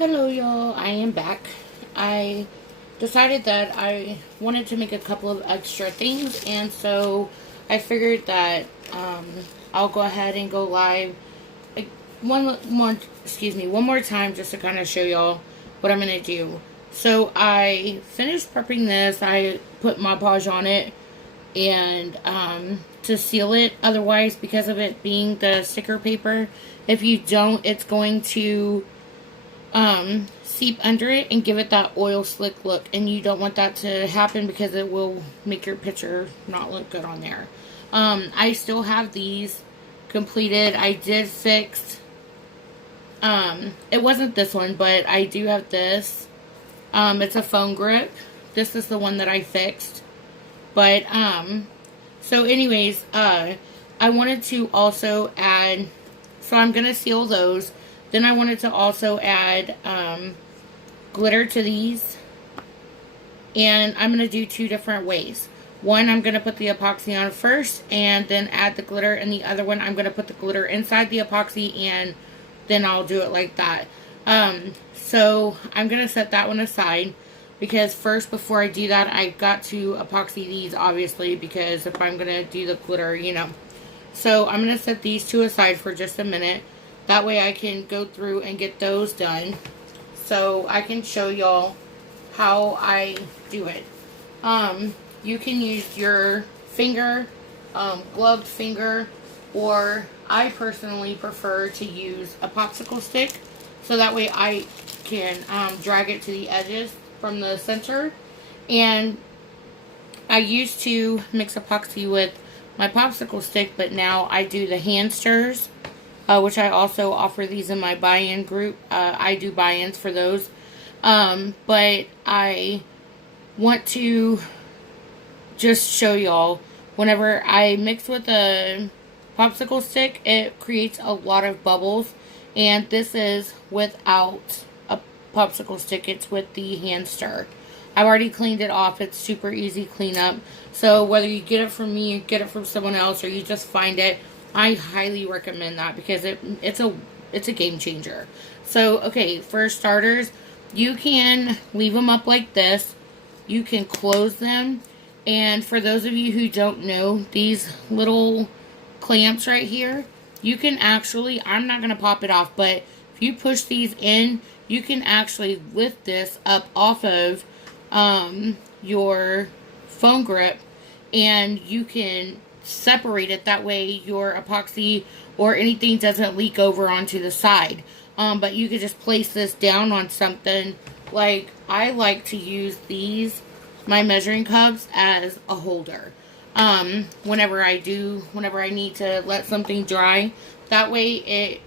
Hello y'all, I am back. I decided that I wanted to make a couple of extra things, and so I figured that I'll go ahead and go live like one more time just to kind of show y'all what I'm going to do. So I finished prepping this. I put Mod Podge on it and to seal it, otherwise because of it being the sticker paper, if you don't, it's going to seep under it and give it that oil slick look, and you don't want that to happen because it will make your picture not look good on there. I still have these completed. I did fix it wasn't this one, but I do have this. It's a phone grip. This is the one that I fixed. But so anyways, I wanted to also add, so I'm gonna seal those. Then I wanted to also add glitter to these. And I'm going to do two different ways. One, I'm going to put the epoxy on first and then add the glitter. And the other one, I'm going to put the glitter inside the epoxy and then I'll do it like that. So I'm going to set that one aside. Because first, before I do that, I've got to epoxy these, obviously. Because if I'm going to do the glitter, you know. So I'm going to set these two aside for just a minute. That way I can go through and get those done. So I can show y'all how I do it. You can use your finger, gloved finger, or I personally prefer to use a popsicle stick. So that way I can drag it to the edges from the center. And I used to mix epoxy with my popsicle stick, but now I do the hand stirs. Which I also offer these in my buy-in group. I do buy-ins for those. But I want to just show y'all, whenever I mix with a popsicle stick, it creates a lot of bubbles. And this is without a popsicle stick. It's with the hand stir. I've already cleaned it off. It's super easy cleanup. So whether you get it from me, you get it from someone else, or you just find it, I highly recommend that because it's a game changer. So, okay, for starters, you can leave them up like this. You can close them. And for those of you who don't know, these little clamps right here, you can actually, I'm not going to pop it off, but if you push these in, you can actually lift this up off of your phone grip, and you can separate it. That way your epoxy or anything doesn't leak over onto the side. But you could just place this down on something. Like, I like to use these, my measuring cups, as a holder. Whenever I need to let something dry, that way it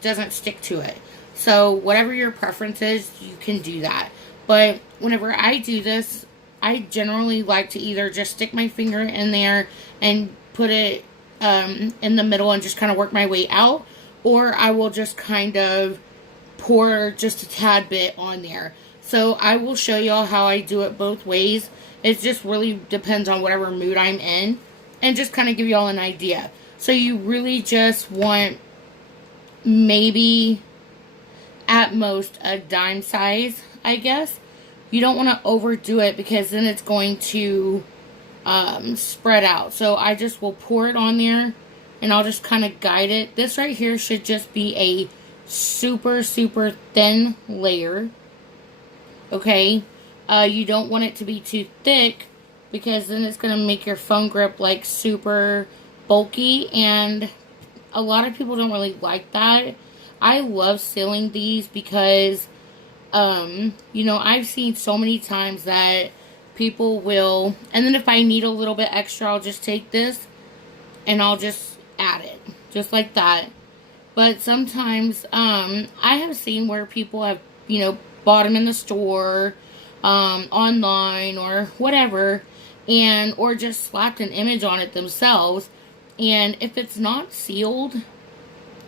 doesn't stick to it. So whatever your preference is, you can do that. But whenever I do this, I generally like to either just stick my finger in there and put it in the middle and just kind of work my way out, or I will just kind of pour just a tad bit on there. So I will show y'all how I do it both ways. It just really depends on whatever mood I'm in, and just kind of give y'all an idea. So you really just want maybe at most a dime size, I guess. You don't want to overdo it because then it's going to spread out. So I just will pour it on there and I'll just kind of guide it. This right here should just be a super thin layer. Okay, you don't want it to be too thick because then it's going to make your phone grip like super bulky, and a lot of people don't really like that. I love sealing these because you know, I've seen so many times that people will, and then if I need a little bit extra, I'll just take this and I'll just add it, just like that. But sometimes, I have seen where people have, you know, bought them in the store, online or whatever, and, or just slapped an image on it themselves. And if it's not sealed,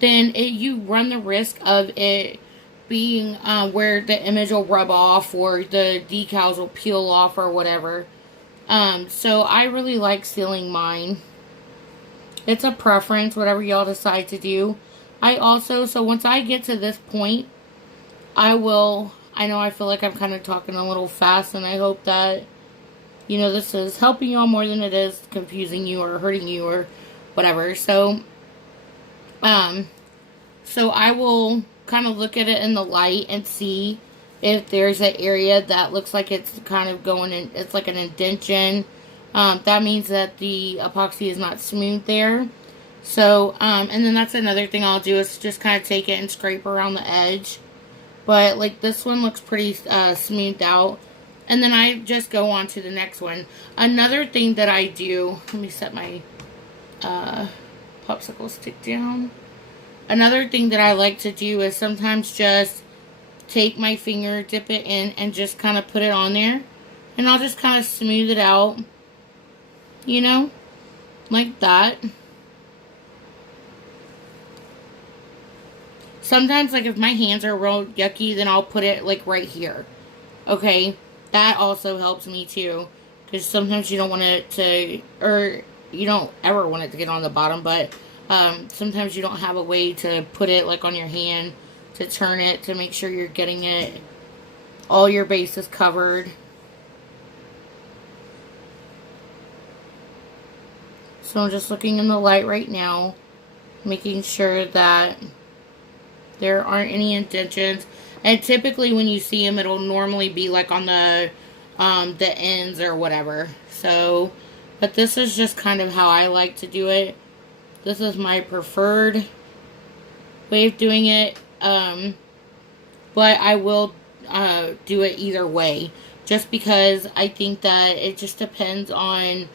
then you run the risk of it being where the image will rub off or the decals will peel off or whatever. So I really like sealing mine. It's a preference, whatever y'all decide to do. I also, so once I get to this point, I know I feel like I'm kind of talking a little fast, and I hope that, this is helping y'all more than it is confusing you or hurting you or whatever. Um, so I will kind of look at it in the light and see if there's an area that looks like it's kind of going in, it's like an indentation. That means that the epoxy is not smooth there. So, and then that's another thing I'll do is just kind of take it and scrape around the edge. But, like, this one looks pretty smoothed out. And then I just go on to the next one. Another thing that I do, let me set my popsicle stick down. Another thing that I like to do is sometimes just take my finger, dip it in, and just kind of put it on there. And I'll just kind of smooth it out, like that. Sometimes, like, if my hands are real yucky, then I'll put it, like, right here. Okay? That also helps me, too. Because sometimes you don't want it to, or you don't ever want it to get on the bottom, but sometimes you don't have a way to put it, like, on your hand, to turn it, to make sure you're getting it, all your bases covered. So I'm just looking in the light right now, making sure that there aren't any indentions. And typically when you see them, it'll normally be like on the ends or whatever. So, but this is just kind of how I like to do it. This is my preferred way of doing it. But I will do it either way. Just because I think that it just depends on,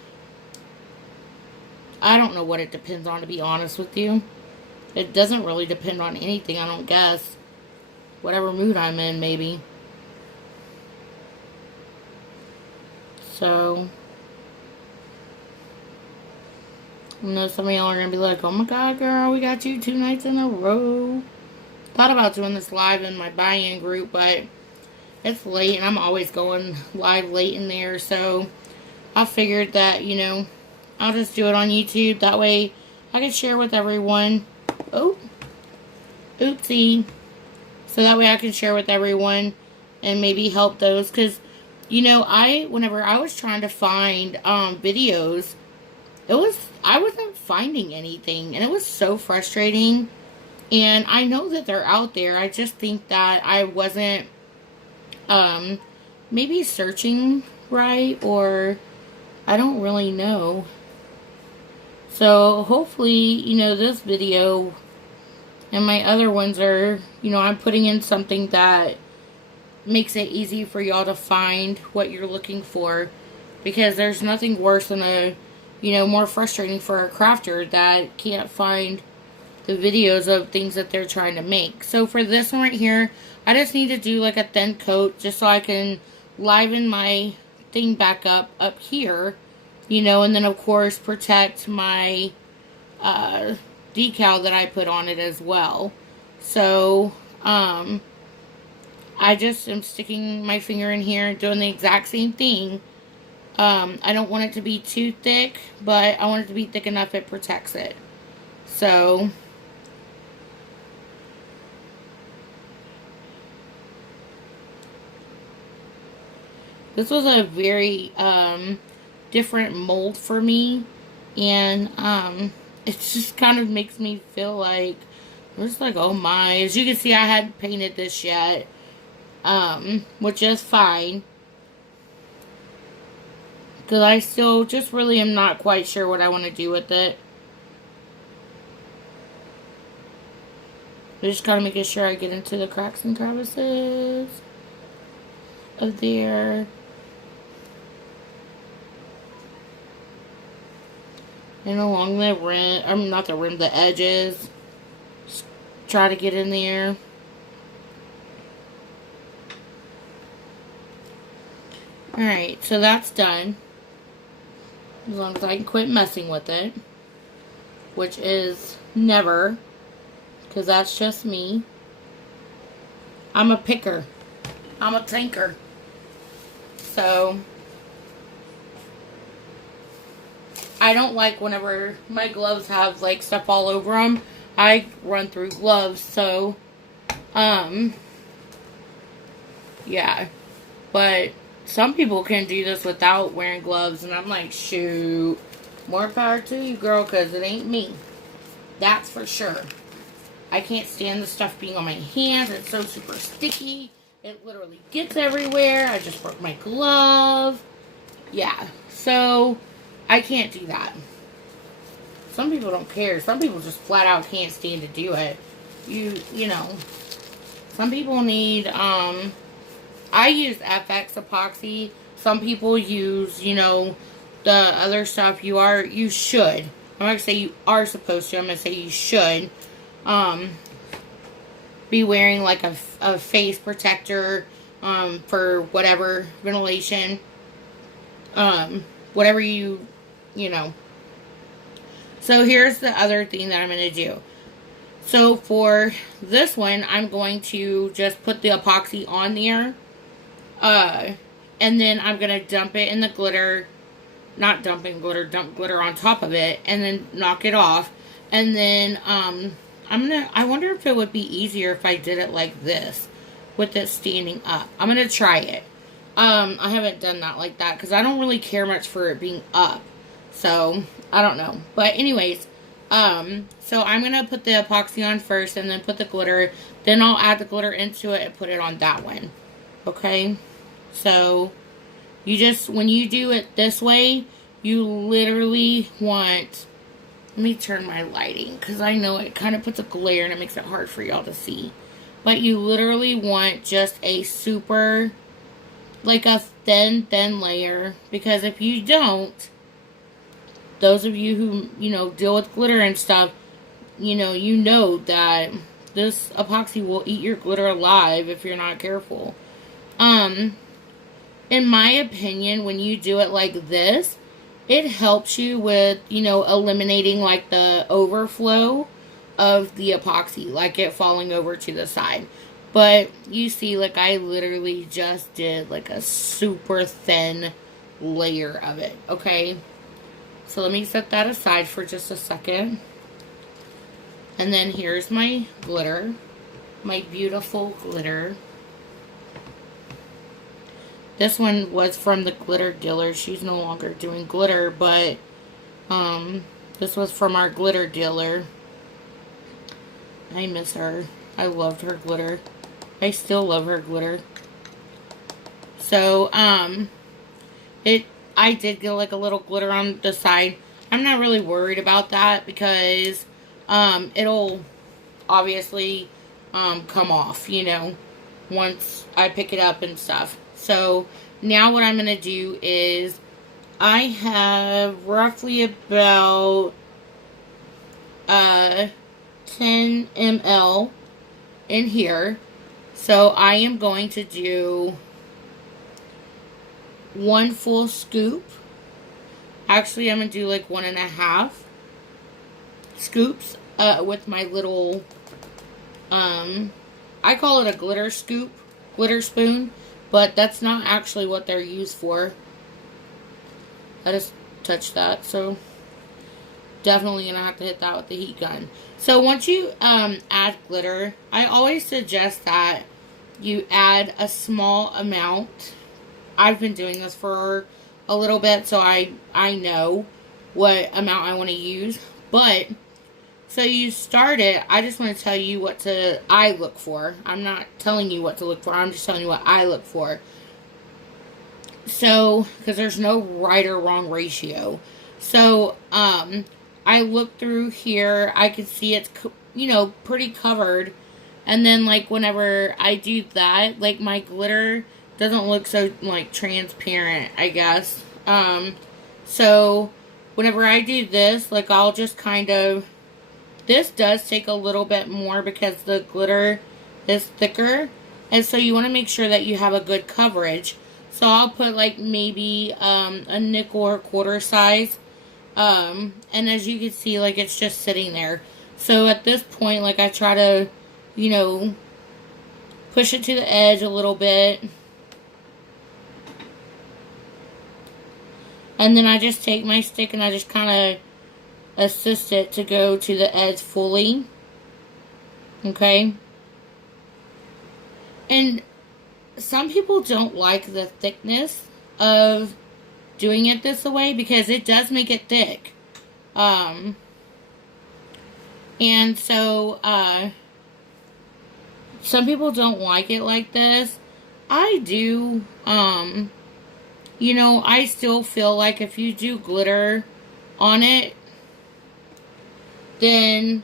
I don't know what it depends on, to be honest with you. It doesn't really depend on anything, I don't guess. Whatever mood I'm in, maybe. So, I know some of y'all are going to be like, oh my god, girl, we got you 2 nights in a row. Thought about doing this live in my buy-in group, but it's late, and I'm always going live late in there. So, I figured that, I'll just do it on YouTube. That way, I can share with everyone. Oh, oopsie. So that way I can share with everyone and maybe help those. Because, whenever I was trying to find videos, I wasn't finding anything. And it was so frustrating. And I know that they're out there. I just think that I wasn't maybe searching right, or I don't really know. So hopefully, this video and my other ones are, I'm putting in something that makes it easy for y'all to find what you're looking for. Because there's nothing worse than more frustrating for a crafter that can't find the videos of things that they're trying to make. So for this one right here, I just need to do like a thin coat just so I can liven my thing back up here. And then of course protect my decal that I put on it as well. So, I just am sticking my finger in here and doing the exact same thing. I don't want it to be too thick, but I want it to be thick enough it protects it. So, this was a very, different mold for me, and it just kind of makes me feel like it's like, oh my. As you can see, I hadn't painted this yet, which is fine, because I still just really am not quite sure what I want to do with it. I just gotta make sure I get into the cracks and crevices of there. And along the rim, not the rim, the edges. Just try to get in there. Alright, so that's done. As long as I can quit messing with it. Which is never. Because that's just me. I'm a picker. I'm a tinker. So, I don't like whenever my gloves have like stuff all over them. I run through gloves, so Yeah. But some people can do this without wearing gloves, and I'm like, shoot, more power to you, girl, because it ain't me. That's for sure. I can't stand the stuff being on my hands. It's so super sticky. It literally gets everywhere. I just broke my glove. Yeah. So, I can't do that. Some people don't care. Some people just flat out can't stand to do it. You know. Some people need, I use FX epoxy. Some people use, you know, the other stuff. You should. I'm not going to say you are supposed to. I'm going to say you should. Be wearing like a face protector, for whatever ventilation. Whatever you know. So here's the other thing that I'm going to do. So for this one, I'm going to just put the epoxy on there. And then I'm going to dump it in the glitter. Not dumping glitter, dump glitter on top of it. And then knock it off. And then, I wonder if it would be easier if I did it like this. With it standing up. I'm going to try it. I haven't done that like that. Because I don't really care much for it being up. So, I don't know. But anyways, so I'm going to put the epoxy on first and then put the glitter. Then I'll add the glitter into it and put it on that one. Okay? So, when you do it this way, you literally want, let me turn my lighting, because I know it kind of puts a glare and it makes it hard for y'all to see. But you literally want just a super, like a thin layer, because if you don't, those of you who, deal with glitter and stuff, you know that this epoxy will eat your glitter alive if you're not careful. In my opinion, when you do it like this, it helps you with, eliminating like the overflow of the epoxy, like it falling over to the side. But you see, like I literally just did like a super thin layer of it, okay? So let me set that aside for just a second. And then here's my glitter. My beautiful glitter. This one was from the glitter dealer. She's no longer doing glitter, but this was from our glitter dealer. I miss her. I loved her glitter. I still love her glitter. So, I did get like a little glitter on the side. I'm not really worried about that because it'll obviously come off, once I pick it up and stuff. So now what I'm going to do is I have roughly about 10 ml in here. So I am going to do 1 full scoop. Actually, I'm going to do like 1.5 scoops with my little, I call it a glitter scoop, glitter spoon, but that's not actually what they're used for. I just touched that, so definitely going to have to hit that with the heat gun. So once you add glitter, I always suggest that you add a small amount. I've been doing this for a little bit, so I know what amount I want to use. But, so you start it, I just want to tell you what I look for. I'm not telling you what to look for, I'm just telling you what I look for. So, because there's no right or wrong ratio. So, I look through here, I can see it's, pretty covered. And then, like, whenever I do that, like, my glitter doesn't look so, like, transparent, I guess. So, whenever I do this, like, I'll just kind of, this does take a little bit more because the glitter is thicker. And so you want to make sure that you have a good coverage. So I'll put, like, maybe a nickel or quarter size. And as you can see, like, it's just sitting there. So at this point, like, I try to, push it to the edge a little bit. And then I just take my stick and I just kind of assist it to go to the edge fully. Okay? And some people don't like the thickness of doing it this way because it does make it thick. And so, some people don't like it like this. I do. You know, I still feel like if you do glitter on it, then,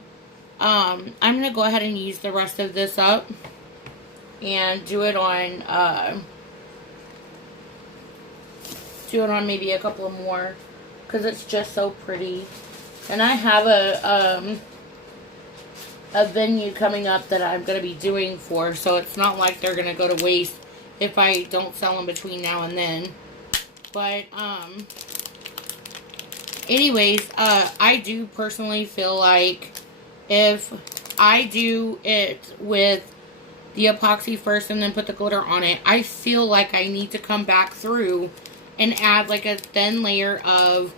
I'm going to go ahead and use the rest of this up and do it on maybe a couple more because it's just so pretty. And I have a venue coming up that I'm going to be doing for, so it's not like they're going to go to waste if I don't sell them between now and then. But, anyways, I do personally feel like if I do it with the epoxy first and then put the glitter on it, I feel like I need to come back through and add like a thin layer of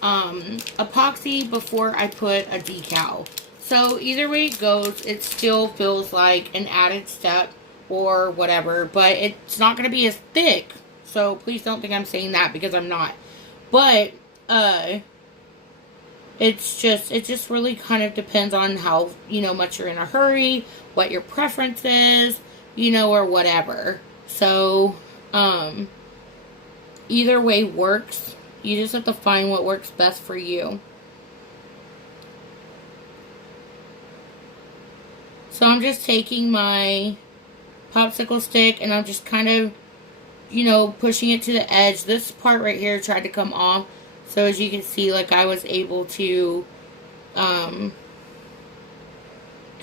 epoxy before I put a decal. So either way it goes, it still feels like an added step or whatever, but it's not going to be as thick. So please don't think I'm saying that because I'm not. But it just really kind of depends on how, you know, much you're in a hurry, what your preference is, you know, or whatever. So either way works. You just have to find what works best for you. So I'm just taking my popsicle stick and I'm just kind of, you know, pushing it to the edge. This part right here tried to come off. So as you can see, like I was able to kind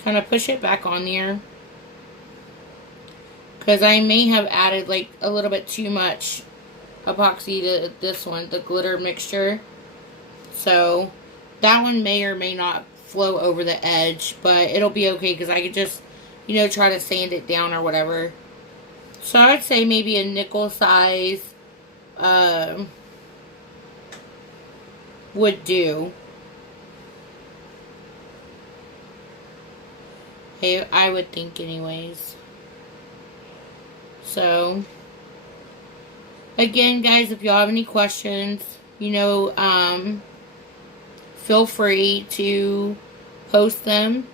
of push it back on there. Because I may have added like a little bit too much epoxy to this one, the glitter mixture. So that one may or may not flow over the edge, but it'll be okay because I could just, you know, try to sand it down or whatever. So I'd say maybe a nickel size would do. Hey, I would think anyways. So again, guys, if y'all have any questions, you know, feel free to post them.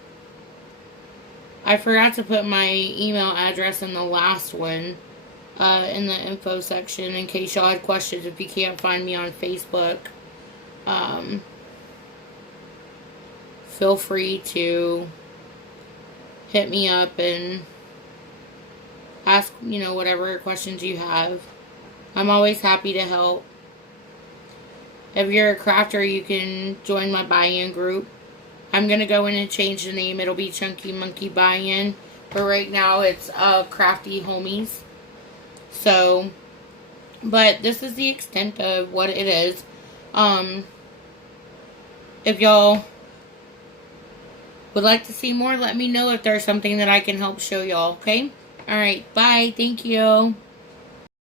I forgot to put my email address in the last one, in the info section, in case y'all had questions if you can't find me on Facebook. Feel free to hit me up and ask, you know, whatever questions you have. I'm always happy to help. If you're a crafter, you can join my buy-in group. I'm going to go in and change the name. It'll be Chunky Monkey Buy-In. But right now, it's Crafty Homies. So, but this is the extent of what it is. If y'all would like to see more, let me know if there's something that I can help show y'all, okay? Alright, bye. Thank you.